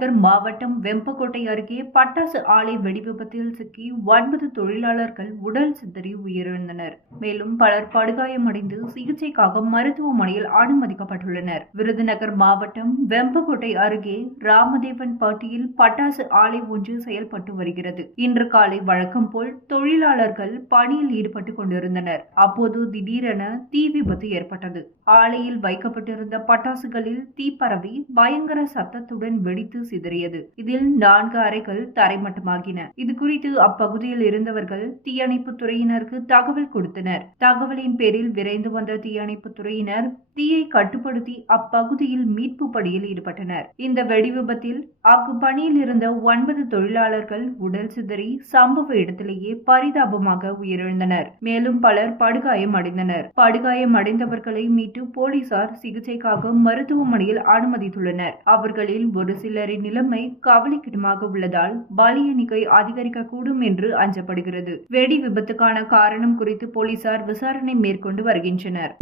விருதுநகர் மாவட்டம் வெம்பக்கோட்டை அருகே பட்டாசு ஆலை வெடிவிபத்தில் சிக்கி ஒன்பது தொழிலாளர்கள் உடல் சிதறி உயிரிழந்தனர். மேலும் பலர் படுகாயமடைந்து சிகிச்சைக்காக மருத்துவமனையில் அனுமதிக்கப்பட்டுள்ளனர். விருதுநகர் மாவட்டம் வெம்பக்கோட்டை அருகே ராமதேவன் பாட்டியில் பட்டாசு ஆலை ஒன்று செயல்பட்டு வருகிறது. இன்று காலை வழக்கம் போல் தொழிலாளர்கள் பணியில் ஈடுபட்டு கொண்டிருந்தனர். அப்போது திடீரென தீ விபத்து ஏற்பட்டது. ஆலையில் வைக்கப்பட்டிருந்த பட்டாசுகளில் தீ பரவி பயங்கர சத்தத்துடன் வெடித்து சிதறியது. இதில் நான்கு அறைகள் தரைமட்டமாகின. இது குறித்து அப்பகுதியில் இருந்தவர்கள் தீயணைப்பு துறையினருக்கு தகவல் கொடுத்தனர். தகவலின் பேரில் விரைந்து வந்த தீயணைப்பு துறையினர் தீயை கட்டுப்படுத்தி அப்பகுதியில் மீட்பு பணியில் ஈடுபட்டனர். இந்த வெடி விபத்தில் அங்கு பணியில் இருந்த ஒன்பது தொழிலாளர்கள் உடல் சிதறி சம்பவ இடத்திலேயே பரிதாபமாக உயிரிழந்தனர். மேலும் பலர் படுகாயம் அடைந்தனர். படுகாயம் அடைந்தவர்களை மீட்டு போலீசார் சிகிச்சைக்காக மருத்துவமனையில் அனுமதித்துள்ளனர். அவர்களில் ஒரு சிலரின் நிலைமை கவலைக்கிடமாக உள்ளதால் பலி எண்ணிக்கை அதிகரிக்கக்கூடும் என்று அஞ்சப்படுகிறது. வெடி விபத்துக்கான காரணம் குறித்து போலீசார் விசாரணை மேற்கொண்டு வருகின்றனர்.